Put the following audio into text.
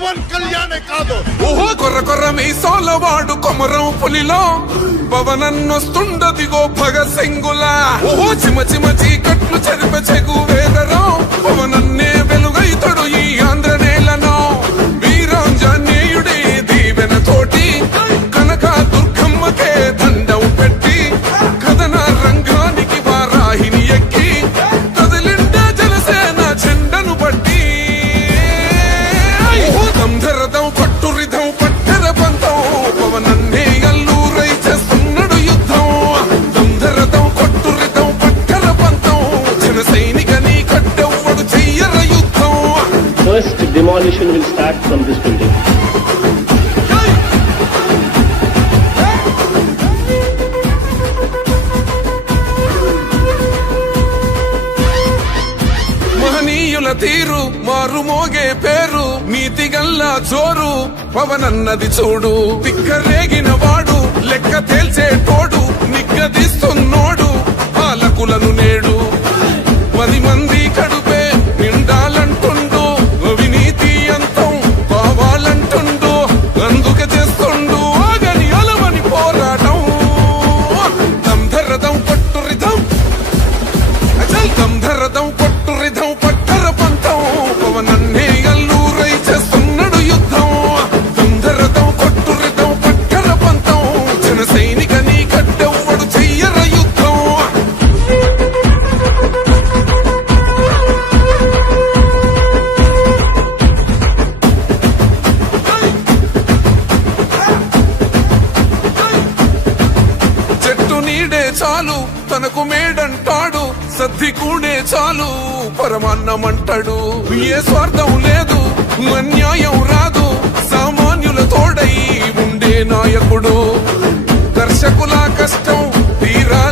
పవన్ కళ్యాణే కాదు. ఓహో కొర్ర కొర్ర మీసాలవాడు కొమరం పులిలో పవనన్నొస్తుండదిగో భగత్ సింగులా. ఓహో చిమ చిమ చీకట్లు చెరిప చెగు వేదరో పవనన్నే వెలుగైతడు ఈ ఆంధ్ర నేలను. వీరాంజనేయుడి దీవెన తోటి కనక దుర్గమ్మకే దండం పెట్టి కథన రంగానికి వారాహిని ఎక్కి కదిలిండే జనసేన జెండను బట్టి దంధరదం పట్టురిధం పట్టర పంతం పవనన్నే అల్లూరై చేస్తున్నాడు యుద్ధం. దంధరదం కొట్టురిధం పట్టర పంతం జన సైనిక నీ కట్టెవ్వడు చెయ్యర యుద్ధం. First demolition will start from this building. మహనీయుల తీరు మారుమోగే పేరు నీతిగల్లా జోరు పవనన్నది చూడు. తిక్కరేగిన వాడు లెక్క తేల్చేటోడు నిగ్గదిస్తున్నోడు పాలకులను నేడు. 10 మంది కడుపే నిండాలంటుండు అవినీతి అంతం కావాలంటుండు. అందుకే చేస్తుండు ఆగని అలవని పోరాటం. దంధరదం కొట్టురిధం అచల్ దంధరదం కొట్టురిధం పట్టర పంతం పవనన్నే అల్లూరై చేస్తున్నాడు యుద్ధం. దంధరదం కొట్టురిధం పట్టర పంతం జన సైనిక నీ కట్టెవ్వడు చెయ్యర యుద్ధం. చెట్టు నీడే చాలు తనకు మేడంటాడు సద్ది కూడే చాలు పరమాన్నమంటాడు. ఏ స్వార్థం లేదు అన్యాయం రాదు సామాన్యుల తోడై ఉండే నాయకుడు. దర్శకుల కష్టం తీరా